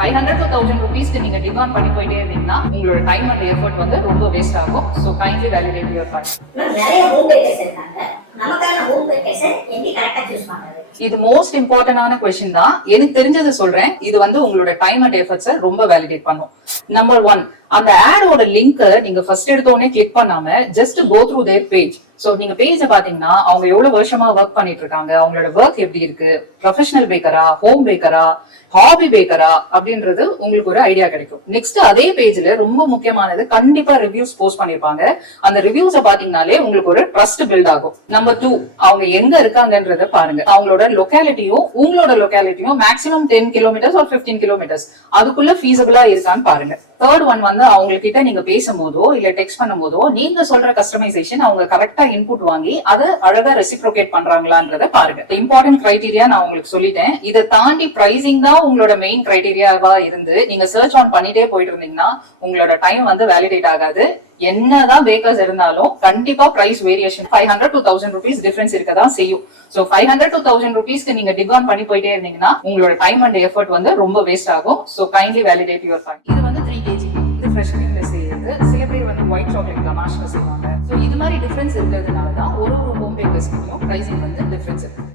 500 to 1000 rupeesக்கு நீங்க demand பண்ணி போயிட்டே இருந்தீங்கன்னா உங்களோட டைம் அண்ட் எஃபர்ட் வந்து ரொம்ப வேஸ்ட் ஆகும். So kindly validate your time. நிறைய ஹோம் பேக்கர்ஸ் இருக்காங்க, நமக்கான ஹோம் பேக்கர்ஸ் எப்படி கரெக்டா சூஸ் பண்றது? இது மோஸ்ட் இம்பார்ட்டன்டான கொஸ்டின் தான். எனக்கு தெரிஞ்சதை சொல்றேன். இது வந்து உங்களோட டைம் அண்ட் எஃபர்ட்ஸை ரொம்ப வேலிடேட் பண்ணும். நம்பர் 1, அந்த ஆடோட லிங்க் நீங்க ஃபர்ஸ்ட் எடுத்த உடனே கிளிக் பண்ணாம just go through their page. So நீங்க பேஜை பாத்தீங்கன்னா அவங்க எவ்வளவு வருஷமா ஒர்க் பண்ணிட்டு இருக்காங்க, அவங்களோட ஒர்க் எப்படி இருக்கு, ப்ரொஃபஷனல் பேக்கரா, ஹோம் பேக்கரா, ஹாபி பேக்கரா அப்படின்றது உங்களுக்கு ஒரு ஐடியா கிடைக்கும். நெக்ஸ்ட் அதே பேஜ்ல ரொம்ப முக்கியமானது கண்டிப்பா ரிவ்யூஸ் போஸ்ட் பண்ணிருப்பாங்க. அந்த ரிவ்யூஸ பாத்தீங்கன்னாலே உங்களுக்கு ஒரு ட்ரஸ்ட் பில்ட் ஆகும். நம்பர் 2, அவங்க எங்க இருக்காங்கன்றத பாருங்க. அவங்களோட லொகாலிட்டியும் உங்களோட லொகாலிட்டியும் மேக்ஸிமம் 10 கிலோமீட்டர்ஸ் ஆர் 15 கிலோமீட்டர்ஸ் அதுக்குள்ள ஃபீஸபிளா இருக்கான்னு பாருங்க. தேர்ட் ஒன் வந்து அவங்க கிட்ட நீங்க பேசும்போதோ இல்ல டெக்ஸ்ட் பண்ணும்போதோ நீங்க சொல்ற கஸ்டமைசேஷன் அவங்க கரெக்டா இன்புட் வாங்கி அதை அழகா ரெசிப்ரோகேட் பண்றாங்களான்றத பாருங்க. இம்பார்ட்டன்ட் கிரைட்டீரியா நான் உங்களுக்கு சொல்லிட்டேன். இதை தாண்டி பிரைசிங் தான் உங்களோட மெயின் கிரைட்டீரியாவா இருந்து நீங்க சர்ச் ஆன் பண்ணிட்டே போயிட்டு இருந்தீங்கன்னா உங்களோட டைம் வந்து வேலிடேட் ஆகாது. என்னதான் பேக்கர்ஸ் இருந்தாலும் கண்டிப்பா price variation 500 to 1000 rupees difference இருக்கதான் செய்யும். சோ 500 to 1000 rupeesக்கு நீங்க டிமாண்ட் பண்ணி போயிட்டே இருந்தீங்கன்னா உங்களோட டைம் அண்ட் எஃபர்ட் வந்து ரொம்ப வேஸ்ட் ஆகும். So kindly validate your time. இது வந்து 3 kg இது ஃப்ரெஷ் கிரீம்ல செய்யறது. சில பேர் வந்து ஒயிட் சாக்லேட் கமாஷ்ல செய்வாங்க. சோ இது மாதிரி டிஃபரன்ஸ் இருக்கிறதுனால தான் ஒரு ஹோம் பேக்கர்ஸ்க்கும் பிரைசிங் வந்து டிஃபரன்ஸ் இருக்கு.